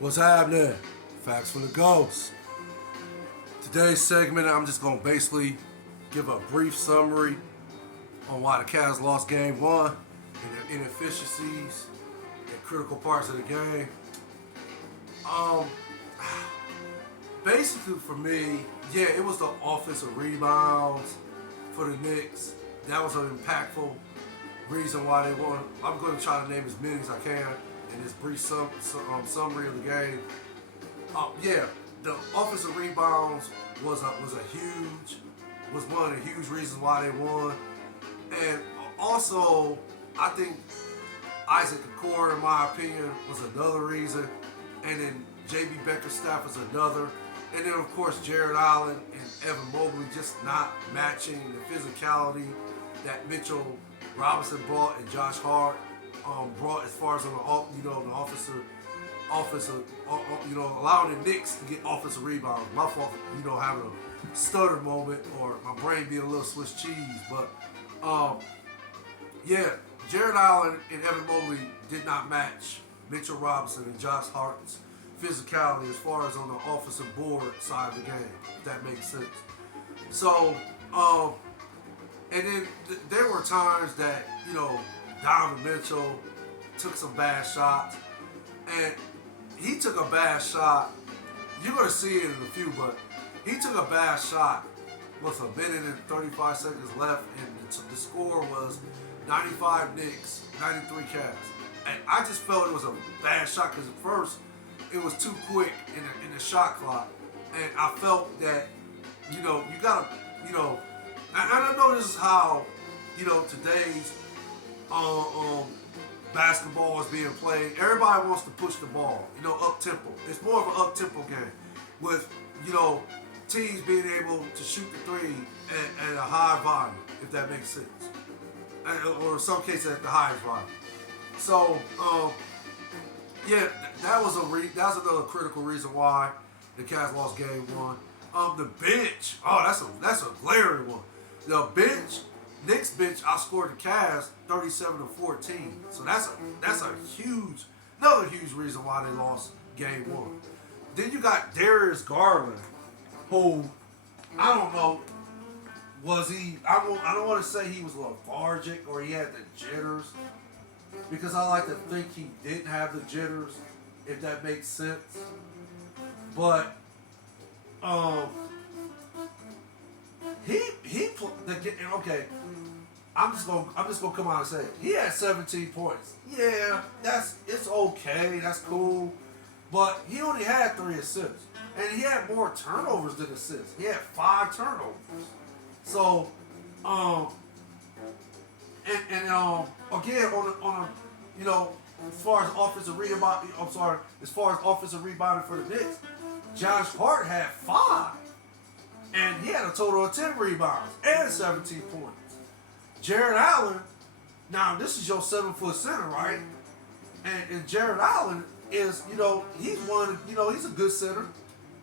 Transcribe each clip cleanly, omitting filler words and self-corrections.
What's happening? Facts from the Ghost. Today's segment, I'm just going to basically give a brief summary on why the Cavs lost game one and their inefficiencies and critical parts of the game. Um, Basically for me, yeah, it was the offensive rebounds for the Knicks. That was an impactful reason why they won. I'm going to try to name as many as I can in this brief summary of the game. Yeah, the offensive rebounds was one of the huge reasons why they won, and also I think Isaac Okoro, in my opinion, was another reason, and then J.B. Bickerstaff was another, and then of course Jared Allen and Evan Mobley just not matching the physicality that Mitchell Robinson brought and Josh Hart brought as far as on the offensive, allowing the Knicks to get offensive rebounds. My fault, having a stutter moment or my brain being a little Swiss cheese. But yeah, Jared Allen and Evan Mobley did not match Mitchell Robinson and Josh Hart's physicality as far as on the offensive board side of the game, if that makes sense. So, and then there were times that, Donovan Mitchell took some bad shots, and he took a bad shot. You're going to see it in a few, but he took a bad shot with a minute and 35 seconds left, and the score was 95 Knicks, 93 Cavs. And I just felt it was a bad shot because at first it was too quick in the shot clock, and I felt that, you got to, I know this is how, today's basketball is being played. Everybody wants to push the ball, up tempo. It's more of an up tempo game with, teams being able to shoot the three at a high volume, if that makes sense, or in some cases at the highest volume. So, yeah, that was another critical reason why the Cavs lost game one. The bench, that's a glaring one. The bench, Knicks bench outscored the Cavs 37-14. So that's another huge reason why they lost game one. Then you got Darius Garland, who I don't know, was he? I don't want to say he was lethargic or he had the jitters, because I like to think he didn't have the jitters, if that makes sense. But okay. I'm just gonna come out and say it. He had 17 points. Yeah, it's okay. That's cool. But he only had 3 assists, and he had more turnovers than assists. He had 5 turnovers. So, again on a as far as offensive rebound, as far as offensive rebounding for the Knicks, Josh Hart had 5. And he had a total of 10 rebounds and 17 points. Jared Allen, now this is your 7-foot center, right? And Jared Allen is, he's he's a good center.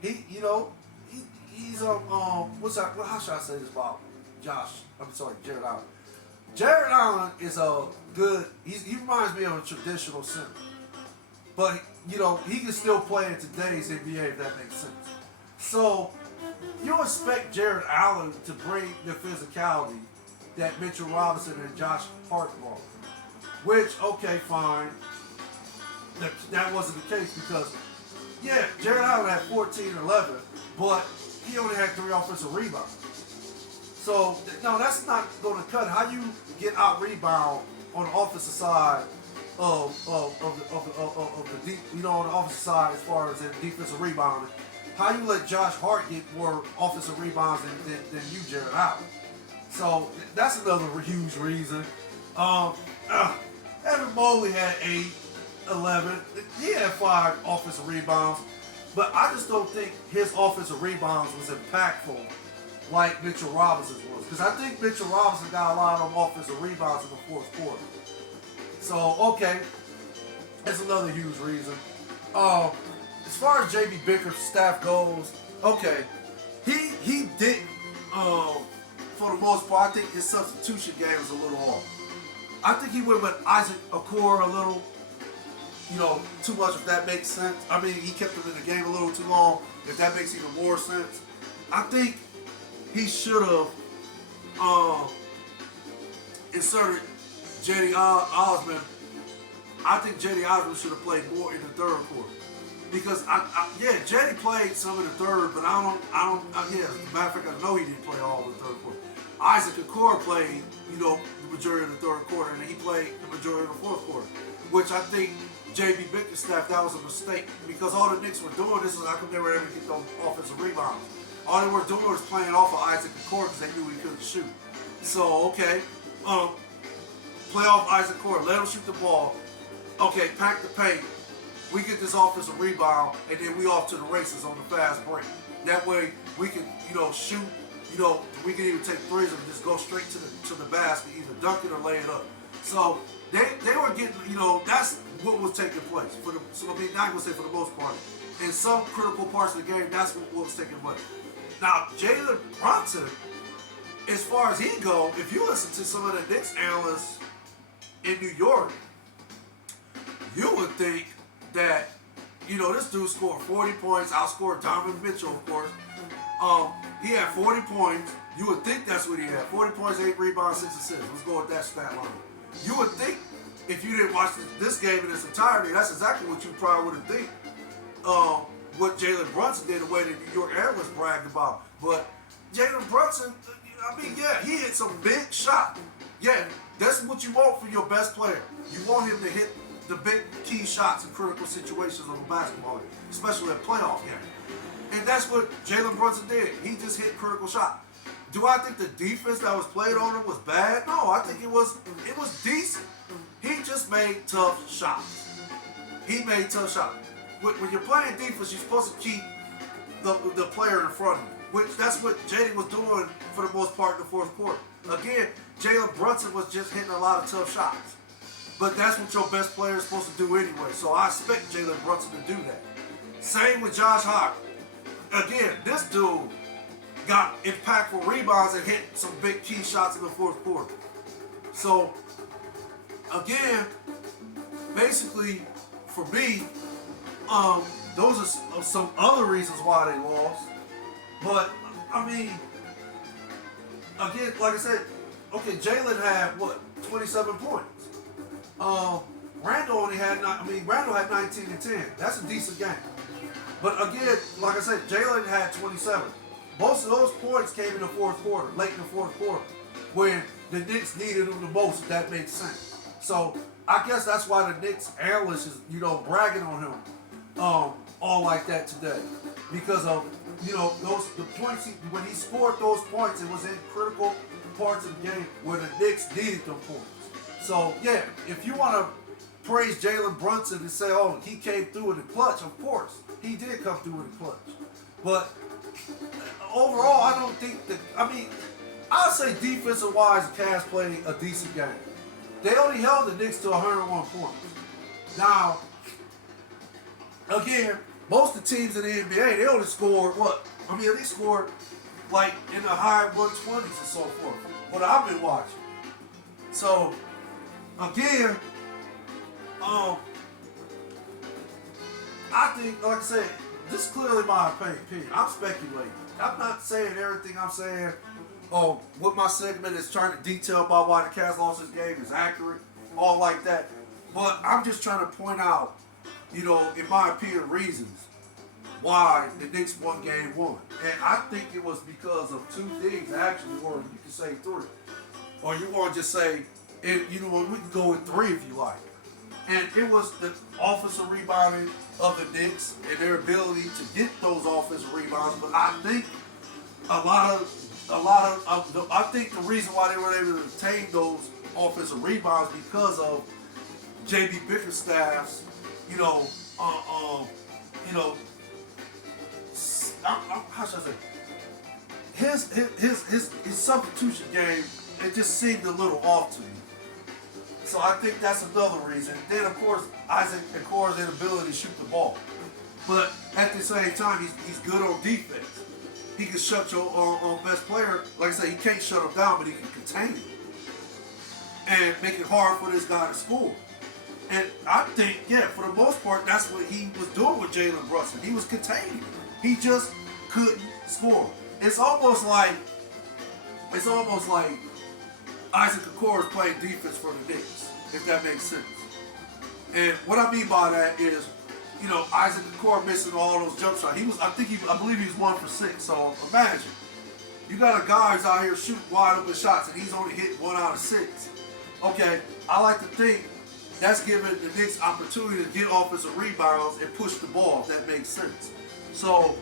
He's what's that? How should I say this about Jared Allen? Jared Allen is a good. He reminds me of a traditional center, but he can still play in today's NBA, if that makes sense. So you expect Jared Allen to bring the physicality that Mitchell Robinson and Josh Hart brought. Which, okay, fine. That wasn't the case because, yeah, Jared Allen had 14 and 11, but he only had 3 offensive rebounds. So, no, that's not going to cut. How you get out rebound on the offensive side of the deep, on the offensive side as far as in defensive rebounding? How you let Josh Hart get more offensive rebounds than you, Jared Allen? So that's another huge reason. Evan Mobley had 8, 11. He had 5 offensive rebounds, but I just don't think his offensive rebounds was impactful like Mitchell Robinson's was. Because I think Mitchell Robinson got a lot of offensive rebounds in the 4th quarter. So, okay, that's another huge reason. As far as J.B. Bickerstaff goes, okay, he didn't, for the most part, I think his substitution game was a little off. I think he went with Isaac Okoro a little. too much, if that makes sense. I mean, he kept him in the game a little too long, if that makes even more sense. I think he should have inserted J.D. Osmond. I think J.D. Osmond should have played more in the third quarter. Because, J.D. played some in the third, but as a matter of fact, I know he didn't play all of the third quarter. Isaac Okoro played, the majority of the third quarter, and he played the majority of the fourth quarter, which I think J.B. Bickerstaff, that was a mistake, because all the Knicks were doing, this is how come they were able to get those offensive rebounds. All they were doing was playing off of Isaac Okoro because they knew he couldn't shoot. So, okay, play off Isaac Okoro, let him shoot the ball. Okay, pack the paint. We get this offensive rebound, and then we off to the races on the fast break. That way, we can, shoot. We can even take threes and just go straight to the basket, either dunk it or lay it up. So they were getting, that's what was taking place. Not gonna say for the most part. In some critical parts of the game, that's what was taking place. Now, Jalen Brunson, as far as he go, if you listen to some of the Knicks analysts in New York, you would think that, this dude scored 40 points, outscored Donovan Mitchell, of course. He had 40 points. You would think that's what he had. 40 points, 8 rebounds, 6 assists. Let's go with that stat line. You would think, if you didn't watch this game in its entirety, that's exactly what you probably would think. What Jalen Brunson did, the way that New York analysts bragged about. But Jalen Brunson, he hit some big shot. Yeah, that's what you want for your best player. You want him to hit the big key shots in critical situations of a basketball game, especially a playoff game. And that's what Jalen Brunson did. He just hit critical shots. Do I think the defense that was played on him was bad? No, I think it was decent. He just made tough shots. He made tough shots. When you're playing defense, you're supposed to keep the player in front of you, which that's what JD was doing for the most part in the fourth quarter. Again, Jalen Brunson was just hitting a lot of tough shots. But that's what your best player is supposed to do anyway. So I expect Jalen Brunson to do that. Same with Josh Hart. Again, this dude got impactful rebounds and hit some big key shots in the fourth quarter. So, again, basically, for me, those are some other reasons why they lost. But, again, like I said, okay, Jalen had, 27 points. Randall had 19 and 10. That's a decent game. But again, like I said, Jalen had 27. Most of those points came in the fourth quarter, late in the fourth quarter, when the Knicks needed them the most, if that makes sense. So I guess that's why the Knicks analysts is, bragging on him all like that today. Because of, the points, when he scored those points, it was in critical parts of the game where the Knicks needed them points. So yeah, if you want to praise Jalen Brunson and say, oh, he came through in the clutch, of course. He did come through in the clutch. But overall, I don't think that, I'll say defensive-wise, the Cavs played a decent game. They only held the Knicks to 101 points. Now, again, most of the teams in the NBA, they only scored, they scored like in the high 120s and so forth. What I've been watching. So, again, I think, like I said, this is clearly my opinion. I'm speculating. I'm not saying everything I'm saying, what my segment is trying to detail about why the Cavs lost this game is accurate, all like that. But I'm just trying to point out, in my opinion, reasons why the Knicks won game one. And I think it was because of two things, actually, or you can say three. Or you want to just say, we can go with three if you like. And it was the offensive rebounding of the Knicks and their ability to get those offensive rebounds. But I think I think the reason why they were able to obtain those offensive rebounds because of J.B. Bickerstaff's, how should I say? His substitution game, it just seemed a little off to me. So I think that's another reason. Then, of course, Isaac Okoro's inability to shoot the ball. But at the same time, he's good on defense. He can shut your best player. Like I said, he can't shut him down, but he can contain him. And make it hard for this guy to score. And I think, yeah, for the most part, that's what he was doing with Jalen Brunson. He was containing. He just couldn't score. It's almost like Isaac Okoro is playing defense for the Knicks, if that makes sense. And what I mean by that is, Isaac Okoro missing all those jump shots. I believe he was 1 for 6. So imagine, you got a guy who's out here shooting wide open shots, and he's only hit 1 out of 6. Okay, I like to think that's giving the Knicks opportunity to get offensive rebounds and push the ball, if that makes sense. So,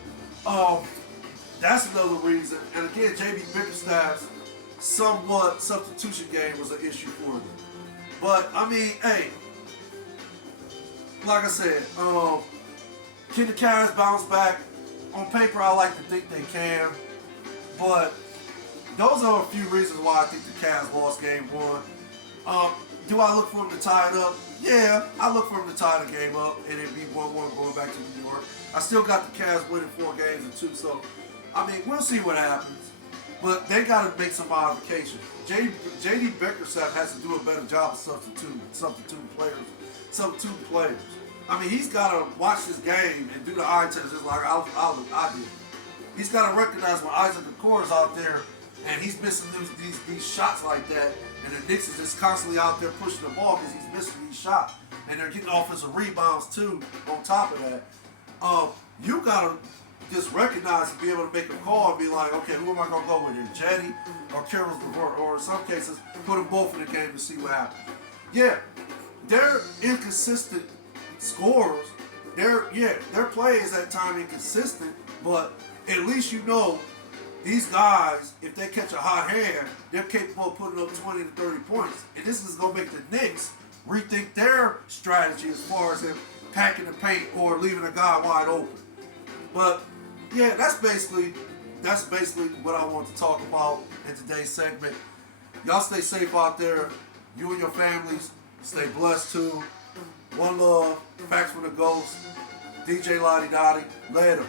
that's another reason. And again, J.B. Bickerstaff's somewhat substitution game was an issue for them. But, I mean, hey, like I said, can the Cavs bounce back? On paper, I like to think they can. But those are a few reasons why I think the Cavs lost game 1. Do I look for them to tie it up? Yeah, I look for them to tie the game up and it be 1-1 going back to New York. I still got the Cavs winning 4 games and 2, so I mean, we'll see what happens. But they got to make some modifications. J.D. Bickerstaff has to do a better job of substituting players. I mean, he's got to watch this game and do the eye test just like I did. He's got to recognize when Isaac Okoro's out there and he's missing these shots like that, and the Knicks is just constantly out there pushing the ball because he's missing these shots, and they're getting offensive rebounds too on top of that. You got to just recognize and be able to make a call and be like, okay, who am I going to go with here, Jetty or Caris LeVert, or in some cases, put them both in the game to see what happens. Yeah, they're inconsistent scorers. Their play is at times inconsistent, but at least these guys, if they catch a hot hand, they're capable of putting up 20 to 30 points. And this is going to make the Knicks rethink their strategy as far as them packing the paint or leaving a guy wide open. But, yeah, that's basically what I want to talk about in today's segment. Y'all stay safe out there. You and your families stay blessed too. One love. Facts for the Ghost. DJ Lottie Dottie. Later.